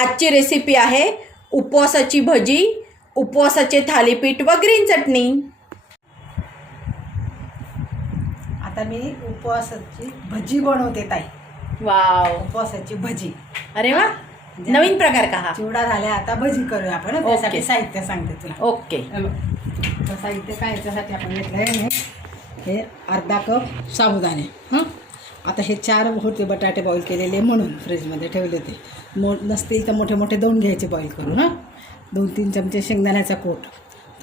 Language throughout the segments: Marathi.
आजची रेसिपी आहे उपवासाची भजी उपवासाचे थालीपीठ व ग्रीन चटणी. आता मी उपवासाची भजी बनवते ताई. वाव. उपवासाची भजी. अरे वा. नवीन प्रकार का हा? चिवडा झाल्या आता भजी करूया आपण. त्यासाठी साहित्य सांगते तुला. ओके. साहित्य काय याच्यासाठी आपण घेतलं हे? अर्धा कप साबुदाणे. हां? आता हे चार होते बटाटे बॉईल केलेले म्हणून फ्रीजमध्ये ठेवले होते. मो नसतील तर मोठे मोठे दोन घ्यायचे बॉईल करून हां? दोन तीन चमचे शेंगदाण्याचा कोट.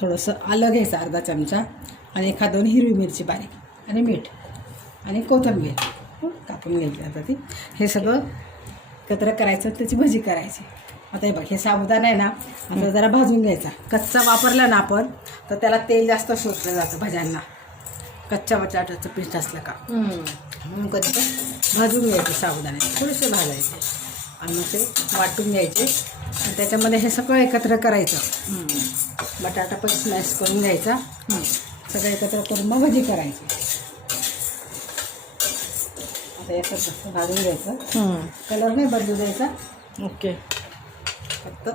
थोडंसं आलं घ्यायचं अर्धा चमचा आणि एखाद दोन हिरवी मिरची बारीक आणि मीठ आणि कोथिंबीर कापून घ्यायची आता ती. हे सगळं एकत्र करायचं त्याची भजी करायची. आता हे बघ हे साबुदाणा आहे ना आता जरा भाजून घ्यायचा. कच्चा वापरला ना आपण तर त्याला तेल जास्त शोषलं जातं भाज्यांना. कच्च्या बटाट्याचं पीठ असलं का. म्हणून कधी भाजून घ्यायचे साबुदाणे थोडेसे भाजायचे. आणि ते वाटून घ्यायचे. आणि त्याच्यामध्ये हे सगळं एकत्र करायचं. बटाटा पण स्मॅश करून घ्यायचा. सगळं एकत्र करून मग भजी करायची. आता सगळं भाजून घ्यायचं. कलर नाही बदलू द्यायचा. ओके. फक्त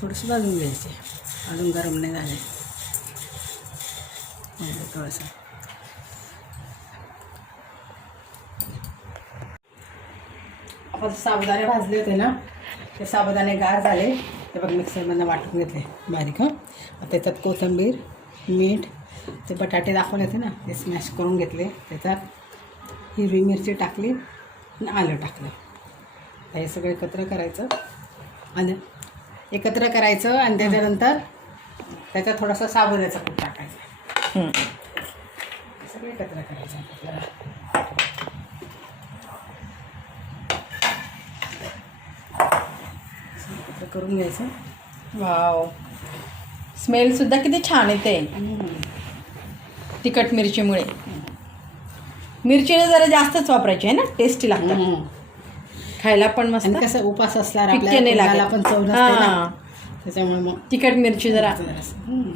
थोडीशी भाजून घ्यायची. अजून गरम नाही झाले. थोडंसं. आपण साबुदाणे भाजले होते ना ते साबुदाणे गार झाले. ते बघ मिक्सरमधनं वाटून घेतले बारीक हं. त्याच्यात कोथिंबीर मीठ ते बटाटे दाखवले होते ना ते स्मॅश करून घेतले. त्याच्यात हिरवी मिरची टाकली आणि आलं टाकलं. हे सगळं एकत्र करायचं. आणि एकत्र करायचं आणि त्याच्यानंतर त्याच्यात थोडासा साबुदाण्याचा कूट टाकायचा. सगळं एकत्र करायचं आपल्याला सगळं एकत्र करून घ्यायचं. वाव स्मेल सुद्धा किती छान येते. तिखट मिरचीमुळे. मिरचीने जरा जास्तच वापरायची आहे ना? टेस्टी लागतात. हम्म. खायला पण मस्त. कसं उपास लागत. तोंडाला पण चव हां. त्याच्यामुळे मग तिखट मिरची जरा.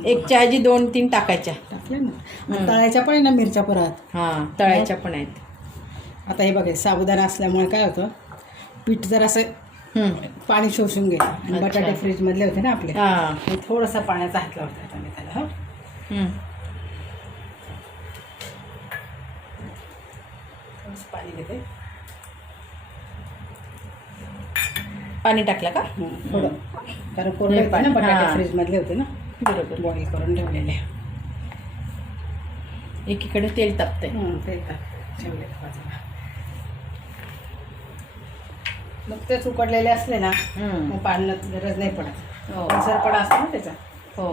एकच्या ऐवजी दोन तीन टाकायच्या. टाकलं ना. तळायच्या पण आहे ना मिरच्या परत? हां तळायच्या पण आहेत. आता हे बघा साबुदाणा असल्यामुळे काय होतं? पीठ जर असं. पाणी शोषून घ्यायचं. आणि. बटाटे फ्रीजमधले होते ना आपले. हां. थोडंसं पाण्याचा हात मी त्याला हं. पाणी घेते. पाणी टाकलं का? थोडं. कारण कोरडे होते ना पाणी, बटाटे हां. फ्रीजमधले होते ना. बरोबर. बॉईल करून ठेवलेले. एकीकडे तेल तापते हं, ते का ठेवले मग तेच उकडलेले असले ना मग पाण्यात गरज नाही पडत. हो. सरपणा असतो ना त्याचा. हो.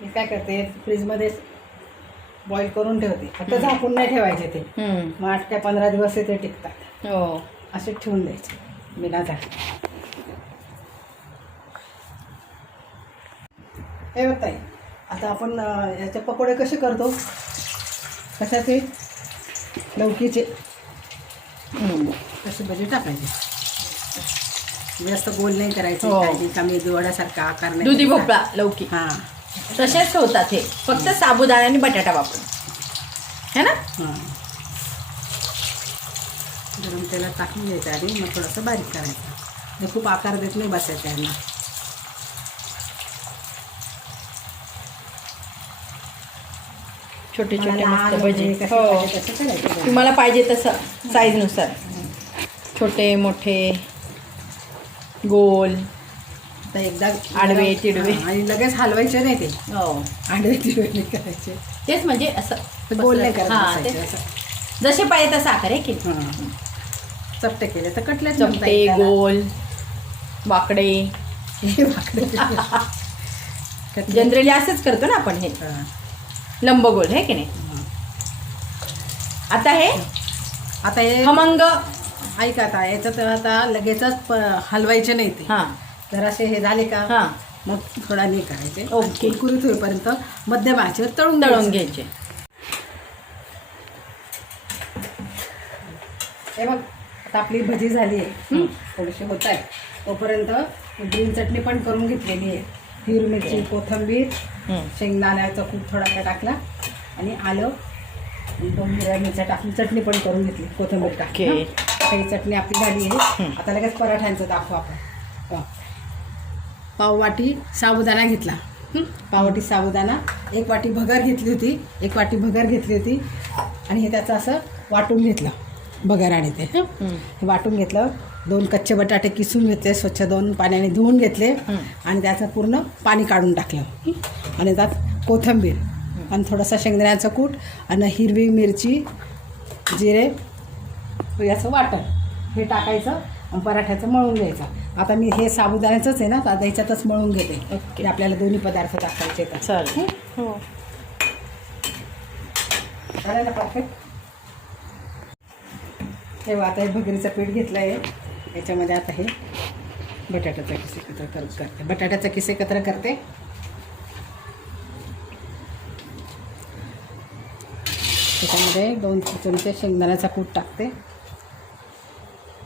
मी काय करते फ्रीजमध्ये बॉईल करून ठेवते. फक्त झाकून नाही ठेवायचे ते. मग आठ ते पंधरा दिवस ते टिकतात. हो. असे ठेवून द्यायचे. बिना झाक हे बघताय आता आपण याचे पकोडे कसे करतो? कशाचे? लौकीचे. हम्म. कसे भजी टाकायचे? जास्त गोल नाही करायचे हो. काही का मेदू वड्यासारखा आकार नाही दुधी द्यायचा. भोपळा लौकी. हां. तसेच होतात हे. फक्त साबुदाणा आणि बटाटा वापरून. है ना? हां. गरम तेलात टाकून घ्यायचं आधी मग थोडंसं बारीक करायचं. हे खूप आकार देत नाही बसायचं यांना छोटे छोटे मस्त लहान भजी. कसे हो. पाहिजे तसे करायचे. तुम्हाला पाहिजे तसं साईजनुसार छोटे मोठे. गोल. आता एकदा आडवे, तिडवे. हां, आणि लगेच हलवायचे नाही ते. हो. आडवे तिडवे नाही करायचे. तेच म्हणजे असं गोल नाही करत हां, बसायचे. असं. जसे पाहिजे तसं आकार आहे की हां. चपटे केले तर कटलेट चपटे गोल वाकडे. जनरली असंच करतो ना आपण हे. लंबगोल हे की नाही? आता हे आता हे खमंग ऐका आता याच्यात आता लगेचच प- हलवायचे नाही ते. हां. जरासे हे झाले का? हां. मग थोडा नाही करायचे. ओके. कुरकुरीत होईपर्यंत मध्यम आचेवर तळून तळून घ्यायचे. घ्यायचे. हे बघ आता आपली भजी झाली आहे. थोडीशी होत आहे. तोपर्यंत ग्रीन चटणी पण करून घेतलेली आहे. हिरवी मिरची कोथिंबीर. शेंगदाण्याचा खूप थोडासा टाकला आणि आलं. आणि दोन हिरव्या मिरच्या टाकून चटणी पण करून घेतली कोथिंबीर टाकली ही. चटणी आपली झाली आहे. आता लगेच पराठ्यांचं दाखवू आपण. पाववाटी साबुदाणा घेतला. हं? पाववाटी साबुदाणा. एक वाटी भगर घेतली होती. एक वाटी भगर घेतली होती. आणि हे त्याचं असं वाटून घेतलं. भगर आणि ते. हं? हे वाटून घेतलं. दोन कच्चे बटाटे किसून घेतले स्वच्छ दोन पाण्याने धुवून घेतले. आणि त्याचं पूर्ण पाणी काढून टाकलं. हं? आणि त्यात कोथिंबीर आणि थोडासा शेंगदाण्याचं कूट आणि हिरवी मिरची जिरे याचं वाटण. हे टाकायचं आणि पराठ्याचं मळून घ्यायचं. आता मी हे साबुदाण्याचंच आहे ना आता ह्याच्यातच मळून घेते. की आपल्याला दोन्ही पदार्थ टाकायचे तर चालेल. हो? ना परफेक्ट हे बघा, आता हे भगरीचं पीठ घेतलं आहे याच्यामध्ये आता हे बटाट्याचा किस एकत्र कर करते. बटाट्याचा किस एकत्र करते. त्याच्यामध्ये दोन चमचे शेंगदाण्याचा कूट टाकते.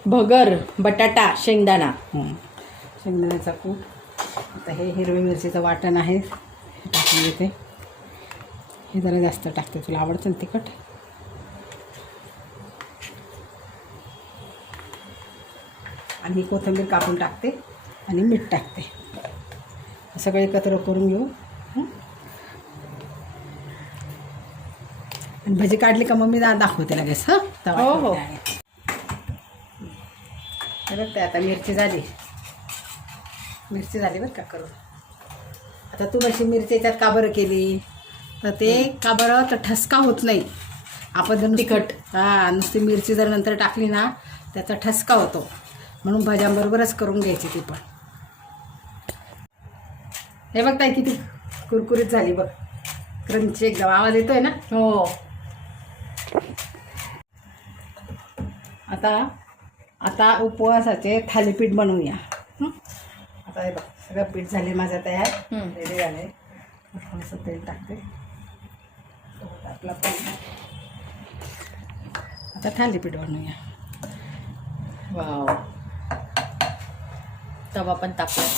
भगर बटाटा शेंगदाणा. शेंगदाण्याचा कूट आता हे हिरवी मिरचीचं वाटण आहे. हे टाकून घेते हे जरा जास्त टाकते. तुला आवडतं ना तिखट? आणि ही कोथिंबीर कापून टाकते आणि मीठ टाकते. सगळं एकत्र करून घेऊ? आणि भजी काढली का मग मी दा- दाखवते लगेच हां? हो, हो. हे बघते आता मिरची झाली. मिरची झाली बरं का करून. आता तू अशी मिरची याच्यात का बरं केली? तर ते का बरं? तर ठसका होत नाही. आपण जर तिखट. हां नुसती मिरची जर नंतर टाकली ना त्याचा ठसका होतो. म्हणून भज्यांबरोबरच करून घ्यायची ती पण. हे बघ ताई किती कुरकुरीत झाली बघ. क्रंची एकदम आवाज येतोय ना? हो. आता आता उपवासाचे थालीपीठ बनवूया? आता हे बघ सगळं पीठ झाले माझं तयार. हं. रेडी झाले. थोडंसं तेल टाकते. आपला पण. आता थालीपीठ बनवूया. वाव. तवा पण तापला.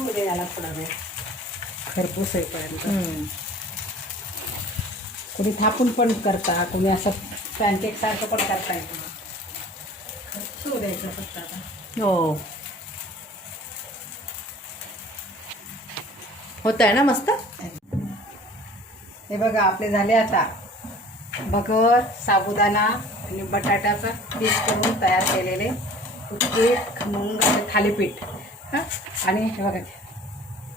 होऊ दे याला थोडा वेळ. खरपूस होईपर्यंत हम्म. कोणी थापून पण करता कोणी असं पॅनकेक सारखं पण करता येतं होऊ द्यायचं फक्त आता. हो. होत आहे ना मस्त? हे बघा आपले झाले आता. भगर साबुदाणा आणि बटाट्याचा पीस करून तयार केलेले पीठ खमंग थालीपीठ. हां? आणि हे बघा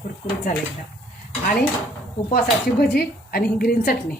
कुरकुरीत झालं एकदम. आणि उपवासाची भजी आणि ही ग्रीन चटणी.